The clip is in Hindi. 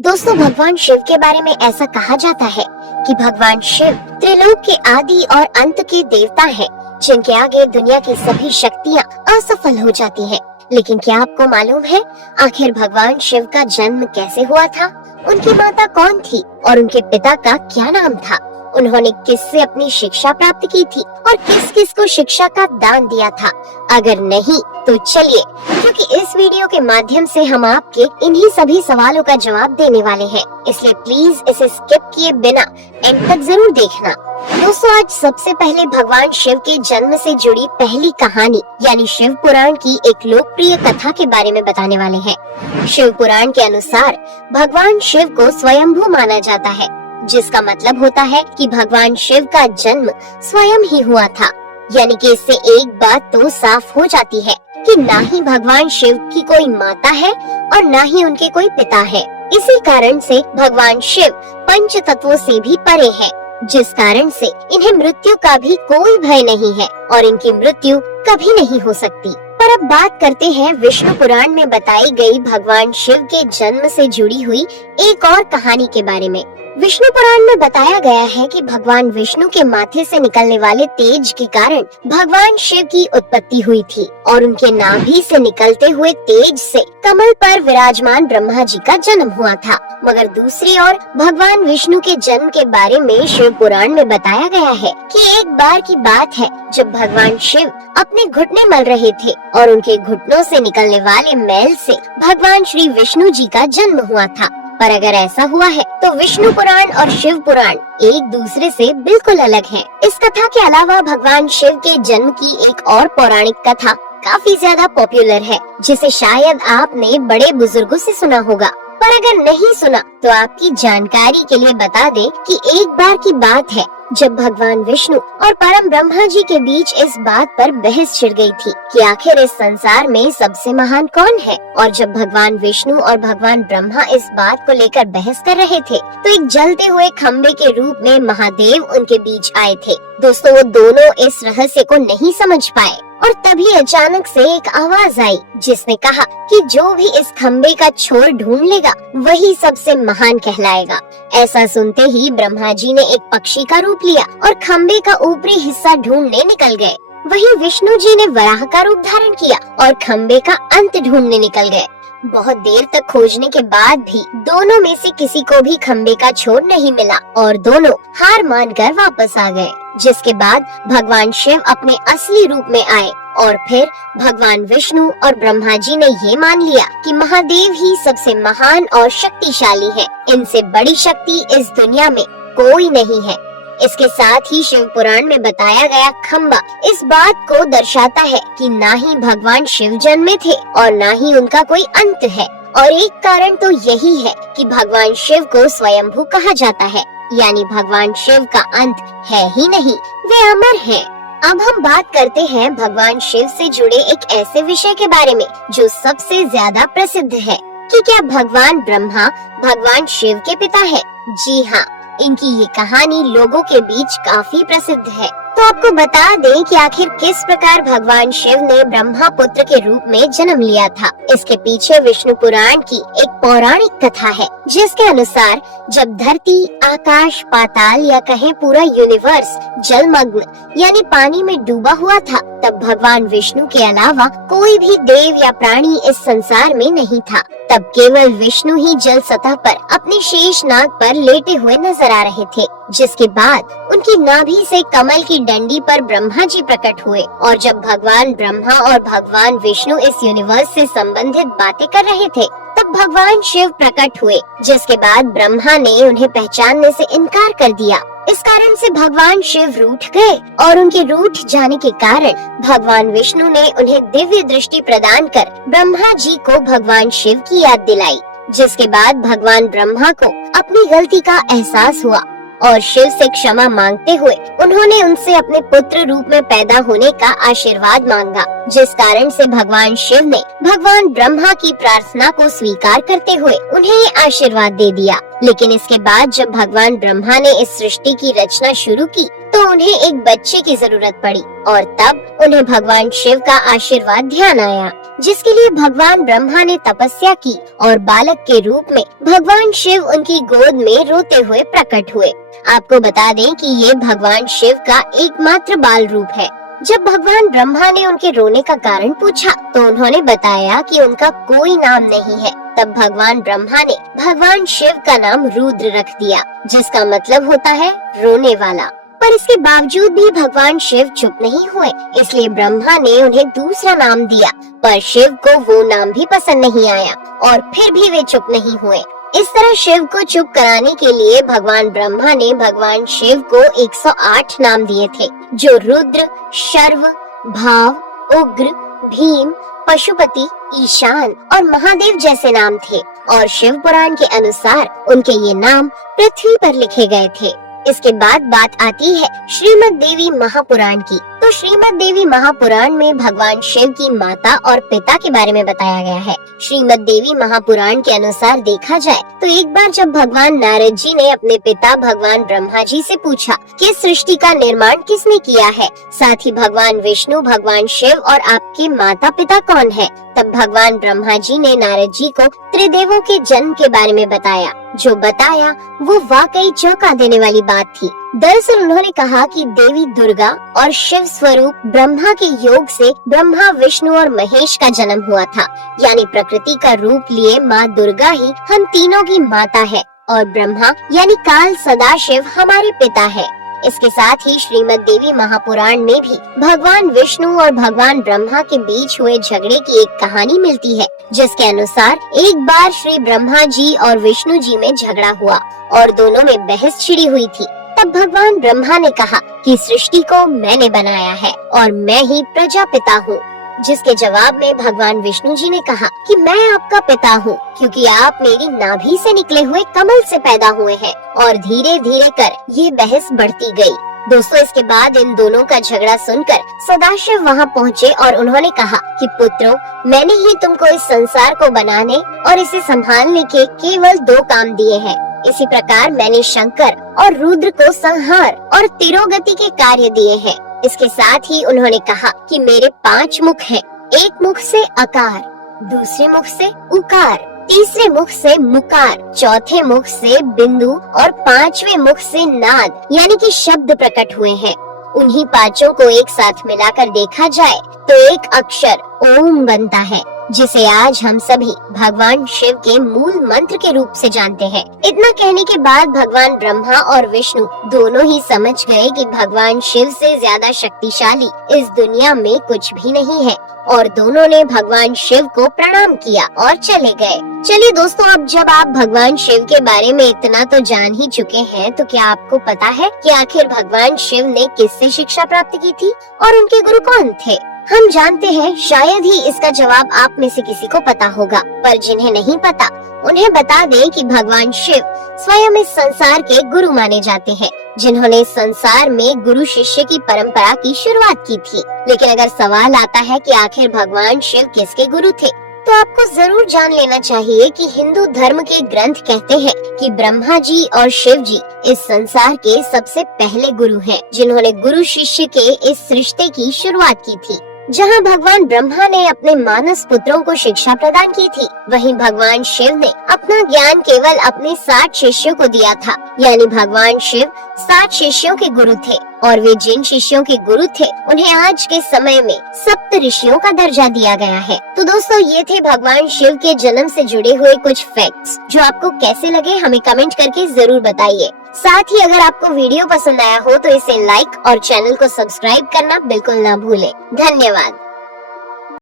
दोस्तों, भगवान शिव के बारे में ऐसा कहा जाता है कि भगवान शिव त्रिलोक के आदि और अंत के देवता हैं, जिनके आगे दुनिया की सभी शक्तियाँ असफल हो जाती हैं। लेकिन क्या आपको मालूम है आखिर भगवान शिव का जन्म कैसे हुआ था? उनकी माता कौन थी और उनके पिता का क्या नाम था? उन्होंने किससे अपनी शिक्षा प्राप्त की थी और किस किस को शिक्षा का दान दिया था? अगर नहीं तो चलिए, क्योंकि इस वीडियो के माध्यम से हम आपके इन्हीं सभी सवालों का जवाब देने वाले हैं, इसलिए प्लीज इसे स्किप किए बिना एंड तक जरूर देखना। दोस्तों, आज सबसे पहले भगवान शिव के जन्म से जुड़ी पहली कहानी यानी शिव पुराण की एक लोकप्रिय कथा के बारे में बताने वाले हैं। शिव पुराण के अनुसार भगवान शिव को स्वयंभू माना जाता है, जिसका मतलब होता है कि भगवान शिव का जन्म स्वयं ही हुआ था। यानी कि इससे एक बात तो साफ हो जाती है कि ना ही भगवान शिव की कोई माता है और ना ही उनके कोई पिता है। इसी कारण से भगवान शिव पंच तत्वों से भी परे हैं, जिस कारण से इन्हें मृत्यु का भी कोई भय नहीं है और इनकी मृत्यु कभी नहीं हो सकती। पर अब बात करते हैं विष्णु पुराण में बताई गई भगवान शिव के जन्म से जुड़ी हुई एक और कहानी के बारे में। विष्णु पुराण में बताया गया है कि भगवान विष्णु के माथे से निकलने वाले तेज के कारण भगवान शिव की उत्पत्ति हुई थी और उनके नाभि से निकलते हुए तेज से कमल पर विराजमान ब्रह्मा जी का जन्म हुआ था। मगर दूसरी ओर भगवान विष्णु के जन्म के बारे में शिव पुराण में बताया गया है कि एक बार की बात है जब भगवान शिव अपने घुटने मल रहे थे और उनके घुटनों से निकलने वाले मैल से भगवान श्री विष्णु जी का जन्म हुआ था। पर अगर ऐसा हुआ है तो विष्णु पुराण और शिव पुराण एक दूसरे से बिल्कुल अलग हैं। इस कथा के अलावा भगवान शिव के जन्म की एक और पौराणिक कथा काफी ज्यादा पॉपुलर है, जिसे शायद आपने बड़े बुजुर्गों से सुना होगा। पर अगर नहीं सुना तो आपकी जानकारी के लिए बता दें कि एक बार की बात है जब भगवान विष्णु और परम ब्रह्मा जी के बीच इस बात पर बहस छिड़ गई थी कि आखिर इस संसार में सबसे महान कौन है। और जब भगवान विष्णु और भगवान ब्रह्मा इस बात को लेकर बहस कर रहे थे तो एक जलते हुए खम्बे के रूप में महादेव उनके बीच आए थे। दोस्तों, वो दोनों इस रहस्य को नहीं समझ पाए और तभी अचानक से एक आवाज आई जिसने कहा कि जो भी इस खम्बे का छोर ढूंढ लेगा वही सबसे महान कहलाएगा। ऐसा सुनते ही ब्रह्मा जी ने एक पक्षी का रूप लिया और खम्बे का ऊपरी हिस्सा ढूंढने निकल गए। वहीं विष्णु जी ने वराह का रूप धारण किया और खम्बे का अंत ढूंढने निकल गए। बहुत देर तक खोजने के बाद भी दोनों में से किसी को भी खम्बे का छोर नहीं मिला और दोनों हार मानकर वापस आ गए। जिसके बाद भगवान शिव अपने असली रूप में आए और फिर भगवान विष्णु और ब्रह्मा जी ने ये मान लिया कि महादेव ही सबसे महान और शक्तिशाली है। इनसे बड़ी शक्ति इस दुनिया में कोई नहीं है। इसके साथ ही शिव पुराण में बताया गया खम्बा इस बात को दर्शाता है कि ना ही भगवान शिव जन्मे थे और ना ही उनका कोई अंत है। और एक कारण तो यही है कि भगवान शिव को स्वयंभू कहा जाता है, यानी भगवान शिव का अंत है ही नहीं, वे अमर हैं। अब हम बात करते हैं भगवान शिव से जुड़े एक ऐसे विषय के बारे में जो सबसे ज्यादा प्रसिद्ध है कि क्या भगवान ब्रह्मा भगवान शिव के पिता है? जी हाँ, इनकी ये कहानी लोगों के बीच काफी प्रसिद्ध है। तो आपको बता दें कि आखिर किस प्रकार भगवान शिव ने ब्रह्मा पुत्र के रूप में जन्म लिया था। इसके पीछे विष्णु पुराण की एक पौराणिक कथा है, जिसके अनुसार जब धरती, आकाश, पाताल या कहें पूरा यूनिवर्स जलमग्न यानी पानी में डूबा हुआ था, तब भगवान विष्णु के अलावा कोई भी देव या प्राणी इस संसार में नहीं था। तब केवल विष्णु ही जल सतह पर अपने शेष नाग पर लेटे हुए नजर आ रहे थे। जिसके बाद उनकी नाभि से कमल की डंडी पर ब्रह्मा जी प्रकट हुए और जब भगवान ब्रह्मा और भगवान विष्णु इस यूनिवर्स से संबंधित बातें कर रहे थे तब भगवान शिव प्रकट हुए, जिसके बाद ब्रह्मा ने उन्हें पहचानने से इनकार कर दिया। इस कारण से भगवान शिव रूठ गए और उनके रूठ जाने के कारण भगवान विष्णु ने उन्हें दिव्य दृष्टि प्रदान कर ब्रह्मा जी को भगवान शिव की याद दिलाई। जिसके बाद भगवान ब्रह्मा को अपनी गलती का एहसास हुआ और शिव से क्षमा मांगते हुए उन्होंने उनसे अपने पुत्र रूप में पैदा होने का आशीर्वाद मांगा। जिस कारण से भगवान शिव ने भगवान ब्रह्मा की प्रार्थना को स्वीकार करते हुए उन्हें ये आशीर्वाद दे दिया। लेकिन इसके बाद जब भगवान ब्रह्मा ने इस सृष्टि की रचना शुरू की तो उन्हें एक बच्चे की जरूरत पड़ी और तब उन्हें भगवान शिव का आशीर्वाद ध्यान आया। जिसके लिए भगवान ब्रह्मा ने तपस्या की और बालक के रूप में भगवान शिव उनकी गोद में रोते हुए प्रकट हुए। आपको बता दें कि ये भगवान शिव का एकमात्र बाल रूप है। जब भगवान ब्रह्मा ने उनके रोने का कारण पूछा तो उन्होंने बताया कि उनका कोई नाम नहीं है। तब भगवान ब्रह्मा ने भगवान शिव का नाम रुद्र रख दिया, जिसका मतलब होता है रोने वाला। पर इसके बावजूद भी भगवान शिव चुप नहीं हुए, इसलिए ब्रह्मा ने उन्हें दूसरा नाम दिया। पर शिव को वो नाम भी पसंद नहीं आया और फिर भी वे चुप नहीं हुए। इस तरह शिव को चुप कराने के लिए भगवान ब्रह्मा ने भगवान शिव को 108 नाम दिए थे, जो रुद्र, शर्व, भाव, उग्र, भीम, पशुपति, ईशान और महादेव जैसे नाम थे। और शिव पुराण के अनुसार उनके ये नाम पृथ्वी पर लिखे गए थे। इसके बाद बात आती है श्रीमद् देवी महापुराण की। तो श्रीमद् देवी महापुराण में भगवान शिव की माता और पिता के बारे में बताया गया है। श्रीमद् देवी महापुराण के अनुसार देखा जाए तो एक बार जब भगवान नारद जी ने अपने पिता भगवान ब्रह्मा जी से पूछा कि सृष्टि का निर्माण किसने किया है, साथ ही भगवान विष्णु, भगवान शिव और आपके माता पिता कौन है, तब भगवान ब्रह्मा जी ने नारद जी को त्रिदेवों के जन्म के बारे में बताया। जो बताया वो वाकई चौंका देने वाली बात थी। दरअसल उन्होंने कहा कि देवी दुर्गा और शिव स्वरूप ब्रह्मा के योग से ब्रह्मा, विष्णु और महेश का जन्म हुआ था। यानी प्रकृति का रूप लिए माँ दुर्गा ही हम तीनों की माता है और ब्रह्मा यानी काल सदाशिव हमारे पिता है। इसके साथ ही श्रीमद् देवी महापुराण में भी भगवान विष्णु और भगवान ब्रह्मा के बीच हुए झगड़े की एक कहानी मिलती है, जिसके अनुसार एक बार श्री ब्रह्मा जी और विष्णु जी में झगड़ा हुआ और दोनों में बहस छिड़ी हुई थी। तब भगवान ब्रह्मा ने कहा कि सृष्टि को मैंने बनाया है और मैं ही प्रजापिता हूँ, जिसके जवाब में भगवान विष्णु जी ने कहा कि मैं आपका पिता हूँ, क्योंकि आप मेरी नाभि से निकले हुए कमल से पैदा हुए हैं। और धीरे धीरे कर ये बहस बढ़ती गई। दोस्तों, इसके बाद इन दोनों का झगड़ा सुनकर सदाशिव वहाँ पहुँचे और उन्होंने कहा कि पुत्रों, मैंने ही तुमको इस संसार को बनाने और इसे संभालने के केवल 2 काम दिए हैं। इसी प्रकार मैंने शंकर और रुद्र को संहार और तिरोगति के कार्य दिए हैं। इसके साथ ही उन्होंने कहा कि मेरे 5 मुख हैं। एक मुख से अकार, दूसरे मुख से उकार, तीसरे मुख से मुकार, चौथे मुख से बिंदु और 5वें मुख से नाद यानी कि शब्द प्रकट हुए हैं। उन्हीं 5 को एक साथ मिलाकर देखा जाए तो एक अक्षर ओम बनता है, जिसे आज हम सभी भगवान शिव के मूल मंत्र के रूप से जानते हैं। इतना कहने के बाद भगवान ब्रह्मा और विष्णु दोनों ही समझ गए कि भगवान शिव से ज्यादा शक्तिशाली इस दुनिया में कुछ भी नहीं है और दोनों ने भगवान शिव को प्रणाम किया और चले गए। चलिए दोस्तों, अब जब आप भगवान शिव के बारे में इतना तो जान ही चुके हैं, तो क्या आपको पता है कि आखिर भगवान शिव ने किससे शिक्षा प्राप्त की थी और उनके गुरु कौन थे? हम जानते हैं, शायद ही इसका जवाब आप में से किसी को पता होगा, पर जिन्हें नहीं पता उन्हें बता दें कि भगवान शिव स्वयं इस संसार के गुरु माने जाते हैं, जिन्होंने संसार में गुरु शिष्य की परंपरा की शुरुआत की थी। लेकिन अगर सवाल आता है कि आखिर भगवान शिव किसके गुरु थे, तो आपको जरूर जान लेना चाहिए कि हिंदू धर्म के ग्रंथ कहते हैं कि ब्रह्मा जी और शिव जी इस संसार के सबसे पहले गुरु हैं, जिन्होंने गुरु शिष्य के इस रिश्ते की शुरुआत की थी। जहां भगवान ब्रह्मा ने अपने मानस पुत्रों को शिक्षा प्रदान की थी, वहीं भगवान शिव ने अपना ज्ञान केवल अपने 60 शिष्यों को दिया था। यानी भगवान शिव 60 शिष्यों के गुरु थे और वे जिन शिष्यों के गुरु थे उन्हें आज के समय में सप्त ऋषियों का दर्जा दिया गया है। तो दोस्तों, ये थे भगवान शिव के जन्म से जुड़े हुए कुछ फैक्ट्स, जो आपको कैसे लगे हमें कमेंट करके जरूर बताइए। साथ ही अगर आपको वीडियो पसंद आया हो तो इसे लाइक और चैनल को सब्सक्राइब करना बिल्कुल ना भूलें। धन्यवाद।